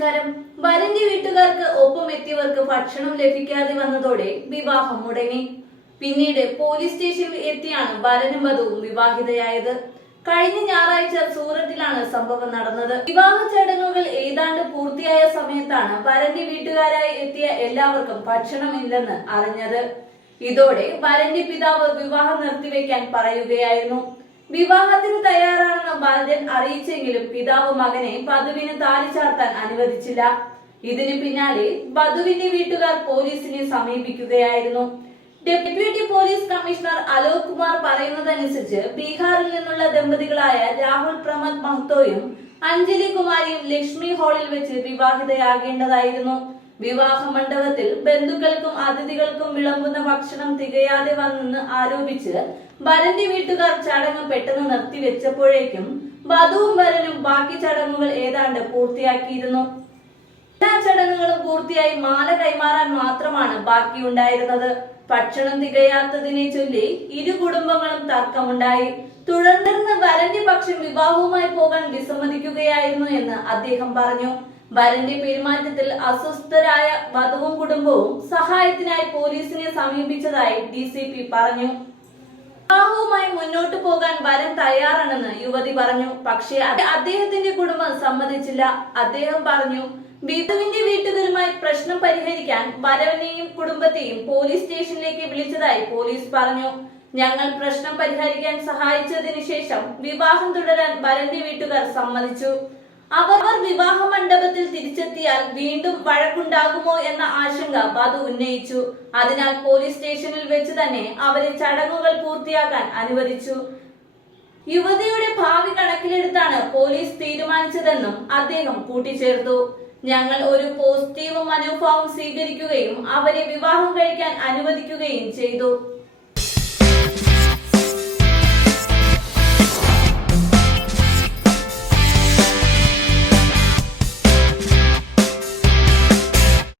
നമസ്കാരം. വരന്റെ വീട്ടുകാർക്ക് ഒപ്പം എത്തിയവർക്ക് ഭക്ഷണം ലഭിക്കാതെ വന്നതോടെ വിവാഹം മുടങ്ങി. പിന്നീട് പോലീസ് സ്റ്റേഷനിൽ എത്തിയാണ് വരനും വധുവും വിവാഹിതയായത്. കഴിഞ്ഞ ഞായറാഴ്ച സൂറത്തിലാണ് സംഭവം നടന്നത്. വിവാഹ ചടങ്ങുകൾ ഏതാണ്ട് പൂർത്തിയായ സമയത്താണ് വരന്റെ വീട്ടുകാരായി എത്തിയ എല്ലാവർക്കും ഭക്ഷണമില്ലെന്ന് അറിഞ്ഞത്. ഇതോടെ വരന്റെ പിതാവ് വിവാഹം നിർത്തിവെക്കാൻ പറയുകയായിരുന്നു. വിവാഹത്തിന് തയ്യാറാണെന്ന് ബാലൻ അറിയിച്ചെങ്കിലും പിതാവ് മകനെ വധുവിന് താലി ചാർത്താൻ അനുവദിച്ചില്ല. ഇതിന് പിന്നാലെ വധുവിന്റെ വീട്ടുകാർ പോലീസിനെ സമീപിക്കുകയായിരുന്നു. Deputy police commissioner Alok Kumar പറയുന്നതനുസരിച്ച് ബീഹാറിൽ നിന്നുള്ള ദമ്പതികളായ രാഹുൽ പ്രമോദ് മഹ്തോയും അഞ്ജലി കുമാരിയും ലക്ഷ്മി ഹാളിൽ വെച്ച് വിവാഹിതയാകേണ്ടതായിരുന്നു. വിവാഹ മണ്ഡപത്തിൽ ബന്ധുക്കൾക്കും അതിഥികൾക്കും വിളമ്പുന്ന ഭക്ഷണം തികയാതെ വന്നെന്ന് ആരോപിച്ച് വരന്റെ വീട്ടുകാർ ചടങ്ങ് പെട്ടെന്ന് നിർത്തിവെച്ചപ്പോഴേക്കും വധുവും വരനും ബാക്കി ചടങ്ങുകൾ ഏതാണ്ട് പൂർത്തിയാക്കിയിരുന്നു. എല്ലാ ചടങ്ങുകളും പൂർത്തിയായി മാല കൈമാറാൻ മാത്രമാണ് ബാക്കിയുണ്ടായിരുന്നത്. ഭക്ഷണം തികയാത്തതിനെ ചൊല്ലി ഇരു കുടുംബങ്ങളും തർക്കമുണ്ടായി. തുടർന്ന് വരന്റെ പക്ഷം വിവാഹവുമായി പോകാൻ വിസമ്മതിക്കുകയായിരുന്നു എന്ന് അദ്ദേഹം പറഞ്ഞു. വരന്റെ പെരുമാറ്റത്തിൽ അസ്വസ്ഥരായ വധുവും കുടുംബവും സഹായത്തിനായി പോലീസിനെ സമീപിച്ചതായി ഡി സി പി പറഞ്ഞു. വിവാഹവുമായി മുന്നോട്ടു പോകാൻ വരൻ തയ്യാറാണെന്ന് യുവതി പറഞ്ഞു. പക്ഷേ അദ്ദേഹത്തിന്റെ കുടുംബം സമ്മതിച്ചില്ല. അദ്ദേഹം പറഞ്ഞു വിധുവിന്റെ വീട്ടുകാരുമായി പ്രശ്നം പരിഹരിക്കാൻ വരവനെയും കുടുംബത്തെയും പോലീസ് സ്റ്റേഷനിലേക്ക് വിളിച്ചതായി പോലീസ് പറഞ്ഞു. ഞങ്ങൾ പ്രശ്നം പരിഹരിക്കാൻ സഹായിച്ചതിനു ശേഷം വിവാഹം തുടരാൻ വരന്റെ വീട്ടുകാർ സമ്മതിച്ചു. അവർ വിവാഹ മണ്ഡപത്തിൽ തിരിച്ചെത്തിയാൽ വീണ്ടും വഴക്കുണ്ടാകുമോ എന്ന ആശങ്ക ബാധു ഉന്നയിച്ചു. അതിനാൽ പോലീസ് സ്റ്റേഷനിൽ വെച്ച് തന്നെ അവരെ ചടങ്ങുകൾ പൂർത്തിയാക്കാൻ അനുവദിച്ചു. യുവതിയുടെ ഭാവി കണക്കിലെടുത്താണ് പോലീസ് തീരുമാനിച്ചതെന്നും അദ്ദേഹം കൂട്ടിച്ചേർത്തു. ഞങ്ങൾ ഒരു പോസിറ്റീവ് മനോഭാവം സ്വീകരിക്കുകയും അവരെ വിവാഹം കഴിക്കാൻ അനുവദിക്കുകയും ചെയ്തു.